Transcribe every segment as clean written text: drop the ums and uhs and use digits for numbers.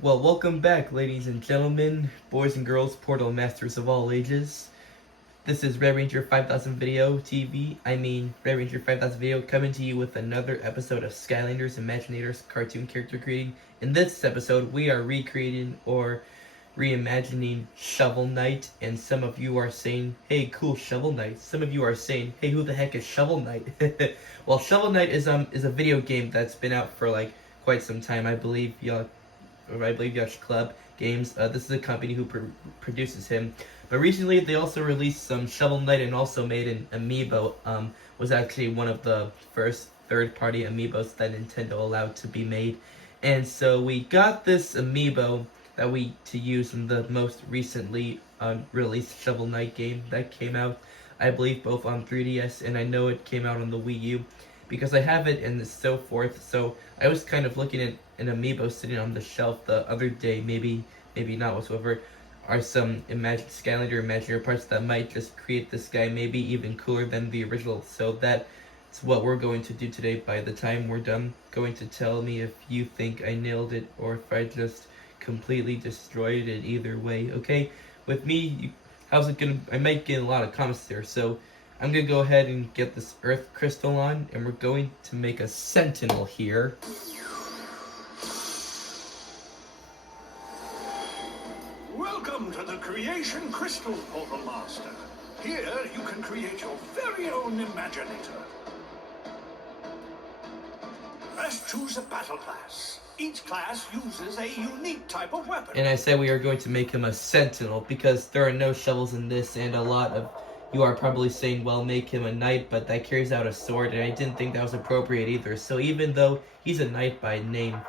Well, welcome back, ladies and gentlemen, boys and girls, portal masters of all ages. This is Red Ranger 5000 Video TV. Red Ranger 5000 Video coming to you with another episode of Skylanders Imaginators cartoon character creating. In this episode, we are recreating or reimagining Shovel Knight, and some of you are saying, hey, cool, Shovel Knight. Some of you are saying, hey, who the heck is Shovel Knight? Well, Shovel Knight is a video game that's been out for like quite some time. I believe Yacht Club Games. This is a company who produces him. But recently, they also released some Shovel Knight and also made an amiibo. Was actually one of the first third-party amiibos that Nintendo allowed to be made. And so we got this amiibo that we to use in the most recently released Shovel Knight game that came out. I believe both on 3DS, and I know it came out on the Wii U because I have it and so forth. So I was kind of looking at an amiibo sitting on the shelf the other day, maybe not whatsoever, are some Skylander Imaginary parts that might just create this guy maybe even cooler than the original. So that's what we're going to do today. By the time we're done, going to tell me if you think I nailed it or if I just completely destroyed it. Either way, okay? With me, how's it gonna? I might get a lot of comments there, so I'm gonna go ahead and get this earth crystal on, and we're going to make a sentinel here. Welcome to the Creation Crystal Portal Master. Here you can create your very own Imaginator. First, choose a battle class. Each class uses a unique type of weapon. And I said we are going to make him a sentinel because there are no shovels in this, and a lot of you are probably saying, well, make him a knight, but that carries out a sword, and I didn't think that was appropriate either. So even though he's a knight by name,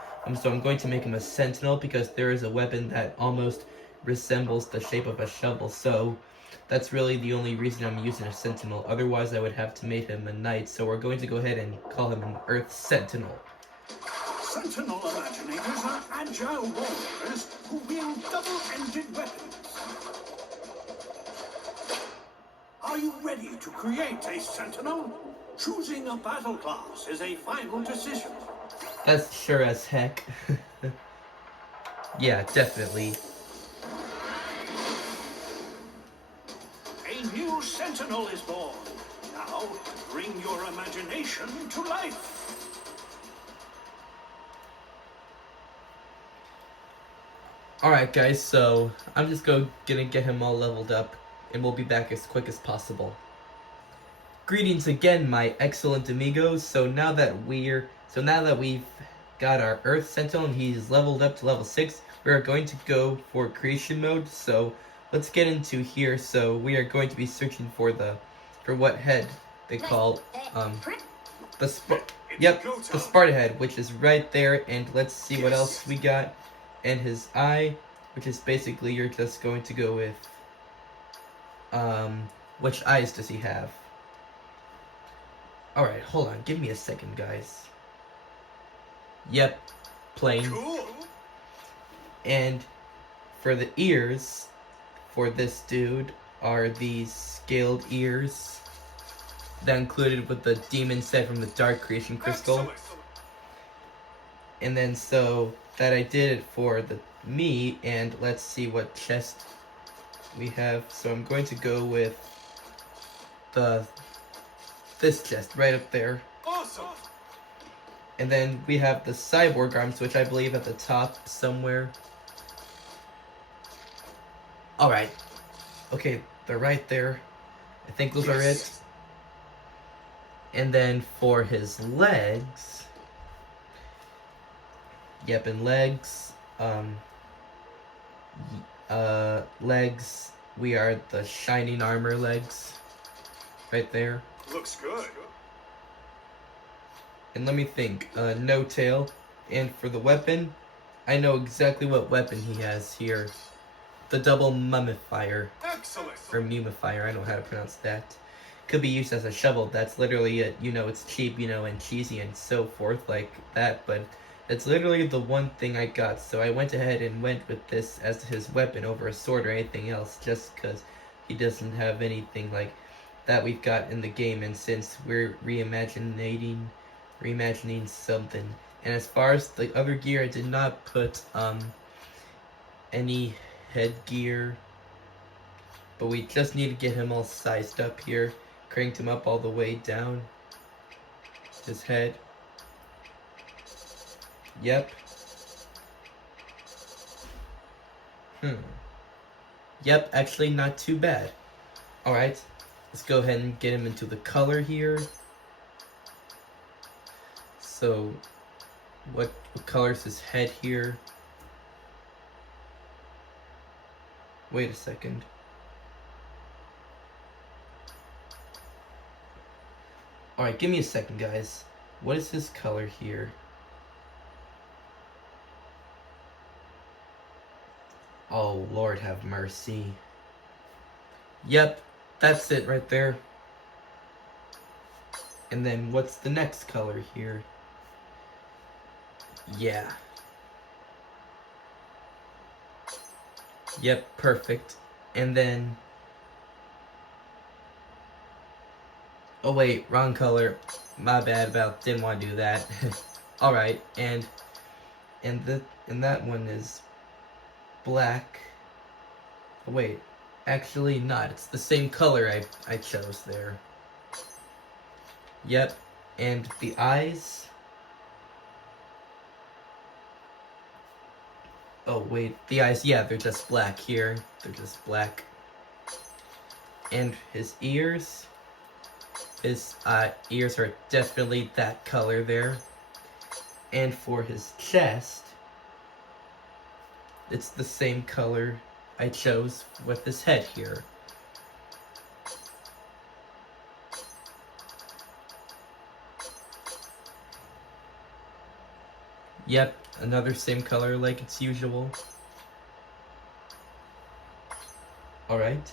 so I'm going to make him a sentinel because there is a weapon that almost resembles the shape of a shovel. So that's really the only reason I'm using a sentinel. Otherwise, I would have to make him a knight. So we're going to go ahead and call him an earth sentinel. Sentinel Imaginators are agile warriors who wield double-ended weapons. Are you ready to create a sentinel? Choosing a battle class is a final decision. That's sure as heck. Yeah, definitely. A new sentinel is born. Now, bring your imagination to life. Alright guys, so I'm just gonna get him all leveled up, and we'll be back as quick as possible. Greetings again, my excellent amigos. So now that we've got our Earth Sentinel and he's leveled up to level 6, we are going to go for creation mode. So let's get into here. So we are going to be searching for what head they call the Sparta head, which is right there, and let's see what else we got. And his eye, which is basically you're just going to go with which eyes does he have? Alright, hold on, give me a second, guys. Yep, plain. Cool. And for the ears, for this dude, are these scaled ears that included with the demon set from the Dark Creation Crystal. Excellent. And then so that I did it for me, and let's see what chest we have. So I'm going to go with this chest right up there. Awesome. And then we have the cyborg arms, which I believe at the top somewhere. Alright. Okay, they're right there. I think those are it. And then for his legs, yep, and legs, legs, we are the shining armor legs, right there. Looks good. And let me think, no tail. And for the weapon, I know exactly what weapon he has here. The double mummifier, Excellent. or mumifier, I don't know how to pronounce that. Could be used as a shovel. That's literally it. You know, it's cheap, and cheesy and so forth like that, but it's literally the one thing I got. So I went ahead and went with this as his weapon over a sword or anything else, just because he doesn't have anything like that we've got in the game, and since we're reimagining something. And as far as the other gear, I did not put any headgear. But we just need to get him all sized up here. Cranked him up all the way down. His head. Yep. Yep, actually not too bad. Alright, let's go ahead and get him into the color here. So, what color's his head here? Wait a second. Alright, give me a second, guys. What is his color here? Oh, Lord have mercy. Yep, that's it right there. And then what's the next color here? Yeah. Yep, perfect. And then... Oh wait, wrong color. My bad didn't want to do that. Alright, and that one is black. Oh, wait, actually not. It's the same color I chose there. Yep, and the eyes. Oh wait, the eyes, yeah, they're just black here. They're just black. And his ears. His ears are definitely that color there. And for his chest, it's the same color I chose with his head here. Yep, another same color like it's usual. Alright,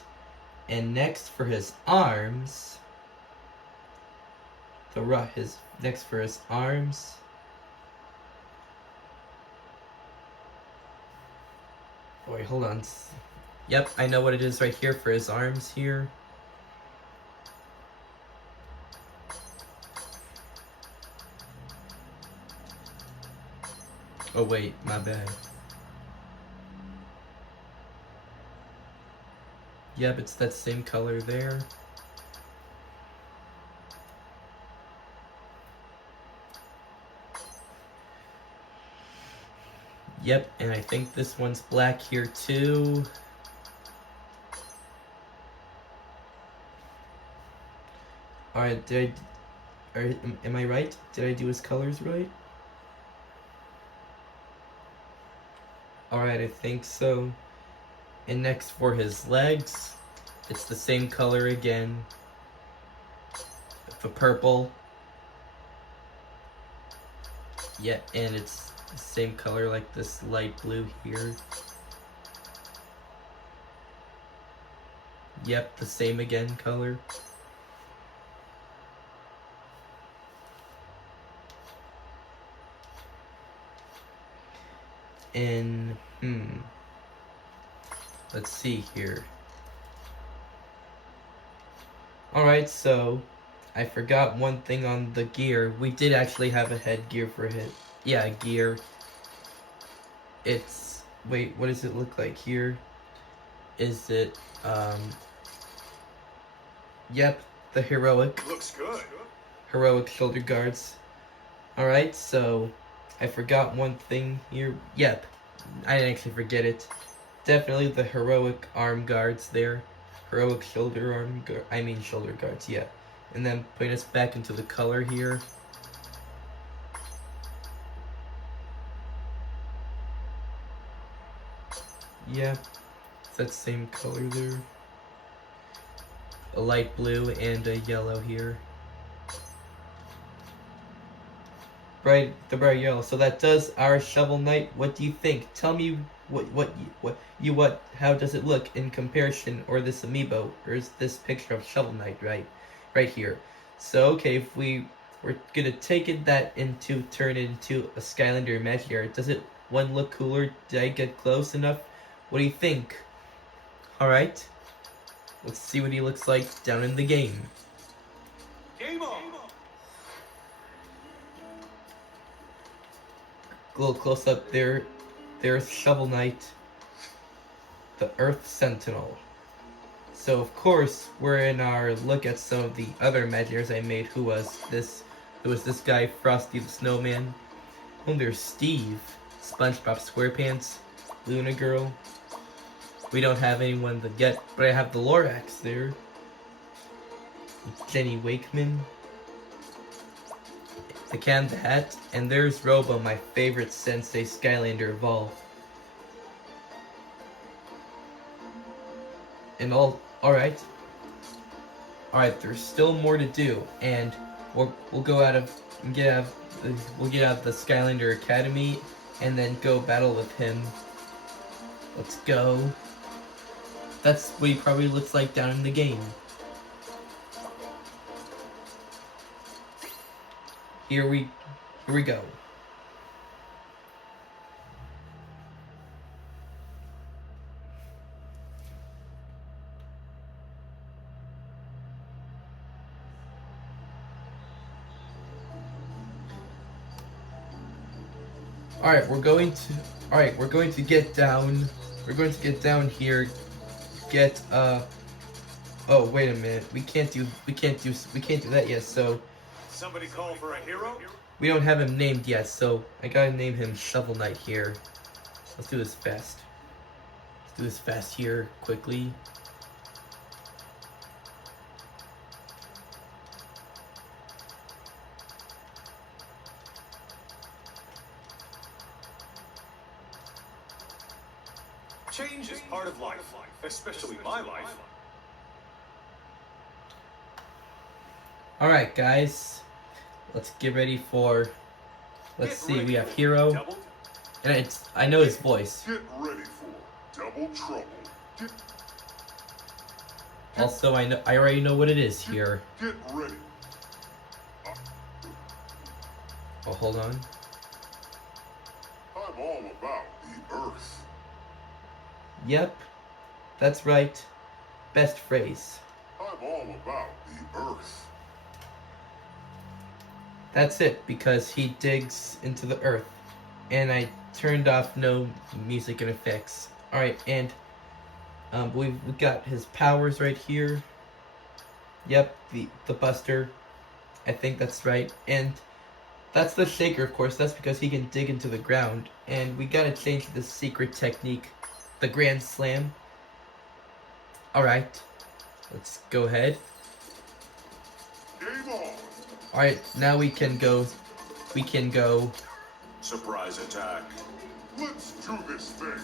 and next for his arms, next for his arms, wait, hold on. Yep, I know what it is right here for his arms here. Oh wait, my bad. Yep, it's that same color there. Yep, and I think this one's black here too. Alright, am I right? Did I do his colors right? Alright, I think so. And next for his legs, it's the same color again. The purple. Yeah, and it's the same color like this light blue here. Yep, the same again color. And, let's see here. Alright, so I forgot one thing on the gear. We did actually have a headgear for him. Yeah, gear. It's, wait, what does it look like here? Is it, yep, the heroic. Looks good. Heroic shoulder guards. Alright, so I forgot one thing here. Yep, I didn't actually forget it. Definitely the heroic arm guards there. Heroic shoulder guards, yeah. And then putting us back into the color here. Yeah, it's that same color there. A light blue and a yellow here. The bright yellow. So that does our Shovel Knight. What do you think? Tell me how does it look in comparison, or this amiibo, or is this picture of Shovel Knight right here. So okay, if we're gonna turn it into a Skylander Imaginary, does it one look cooler? Did I get close enough? What do you think? Alright, let's see what he looks like down in the game. Game on. A little close up there. There's Shovel Knight. the Earth Sentinel. So of course, we're in our look at some of the other Imaginators I made. Who was this guy, Frosty the Snowman. Oh, there's Steve, SpongeBob SquarePants, Luna Girl. We don't have anyone yet, but I have the Lorax there. Jenny Wakeman. The Can the Hat, and there's Robo, my favorite Sensei Skylander of all. And alright, there's still more to do, and we'll get out of the Skylander Academy, and then go battle with him. Let's go. That's what he probably looks like down in the game. Here we go. Alright, we're going to get down. We're going to get down here. Oh, wait a minute. We can't do that yet. So Somebody call for a hero? we don't have him named yet. So I gotta name him Shovel Knight here. Let's do this fast. Let's do this fast here quickly. Change is part of life, especially my life. Alright, guys. Let's get ready for. Let's see. We have Hero, and I know his voice. Get ready for double trouble. Also, I already know what it is here. Get ready. Oh, hold on. I'm all about the earth. Yep, that's right. Best phrase. I'm all about the earth. That's it, because he digs into the earth. And I turned off no music and effects. Alright, and we've got his powers right here. Yep, the Buster. I think that's right. And that's the Shaker, of course. That's because he can dig into the ground. And we gotta change the secret technique. The Grand Slam. Alright. Let's go ahead. Game on. Alright, now we can go. Surprise attack. Let's do this thing.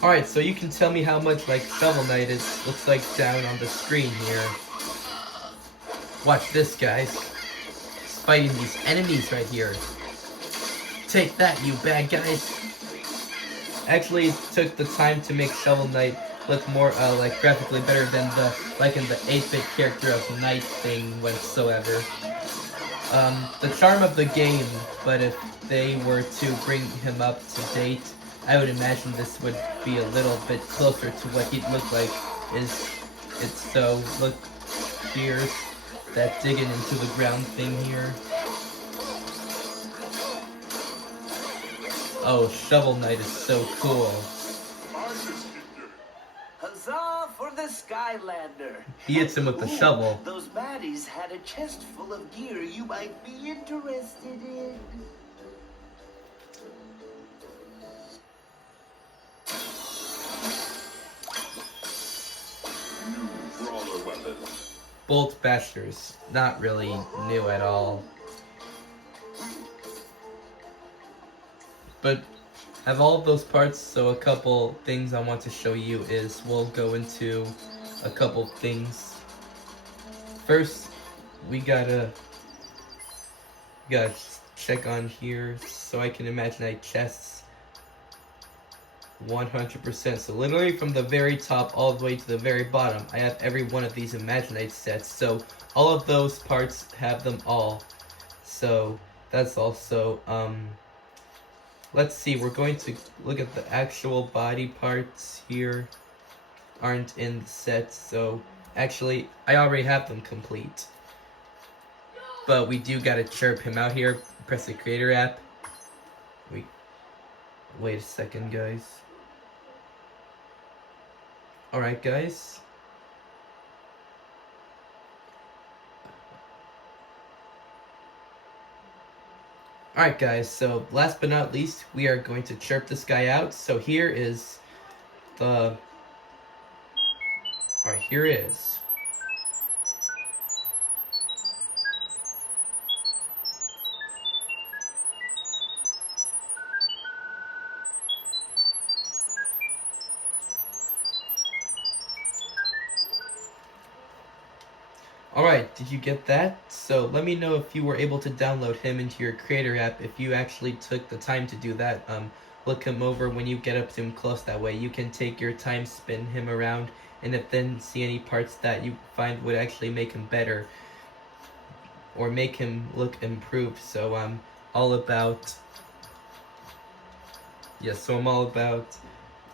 Alright, so you can tell me how much like Shovel Knight looks like down on the screen here. Watch this, guys. He's fighting these enemies right here. Take that, you bad guys. Actually, it took the time to make Shovel Knight look more like graphically better than in the 8-bit character of Knight thing whatsoever. The charm of the game, but if they were to bring him up to date, I would imagine this would be a little bit closer to what he'd look like. Look, here's that digging into the ground thing here. Oh, Shovel Knight is so cool. Huzzah for the Skylander! He hits him with the shovel. Those baddies had a chest full of gear you might be interested in. New brawler weapon. Bolt Bashers, not really new at all. But have all of those parts, so a couple things I want to show you is we'll go into a couple things. First, we gotta check on here so I can Imaginate chests 100%. So literally from the very top all the way to the very bottom, I have every one of these Imaginate sets. So all of those parts have them all. So that's also let's see, we're going to look at the actual body parts here. Aren't in the set, so actually, I already have them complete. But we do gotta chirp him out here. Press the creator app. Wait a second, guys. Alright, guys. Alright, guys, so last but not least, we are going to chirp this guy out. So here is the... Alright, here is. Alright, did you get that? So let me know if you were able to download him into your creator app, if you actually took the time to do that. Look him over when you get up to him close, that way you can take your time, spin him around, and if then see any parts that you find would actually make him better, or make him look improved. So I'm all about, so I'm all about,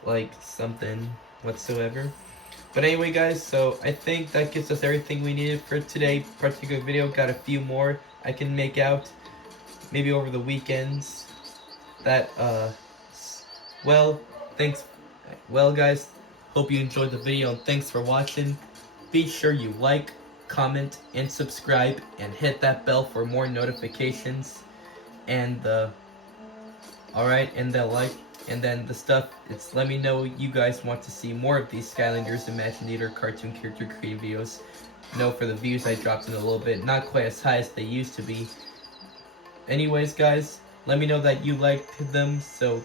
like, something whatsoever. But anyway, guys, so I think that gives us everything we needed for today particular video. Got a few more I can make out, maybe over the weekends. That, well, thanks. Well, guys, hope you enjoyed the video, and thanks for watching. Be sure you like, comment, and subscribe, and hit that bell for more notifications. And, alright, and then the stuff, it's let me know you guys want to see more of these Skylanders Imaginator cartoon character creating videos. For the views I dropped in a little bit, not quite as high as they used to be. Anyways, guys, let me know that you liked them, so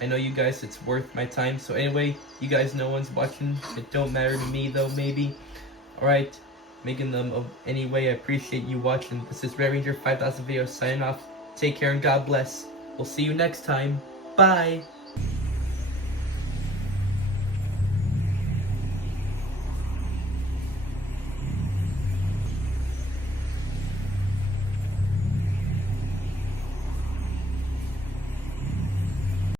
I know you guys, it's worth my time. So anyway, you guys, no one's watching, it don't matter to me though, maybe. Alright, making them anyway. I appreciate you watching. This is Red Ranger 5000 Video signing off. Take care and God bless. We'll see you next time. Bye!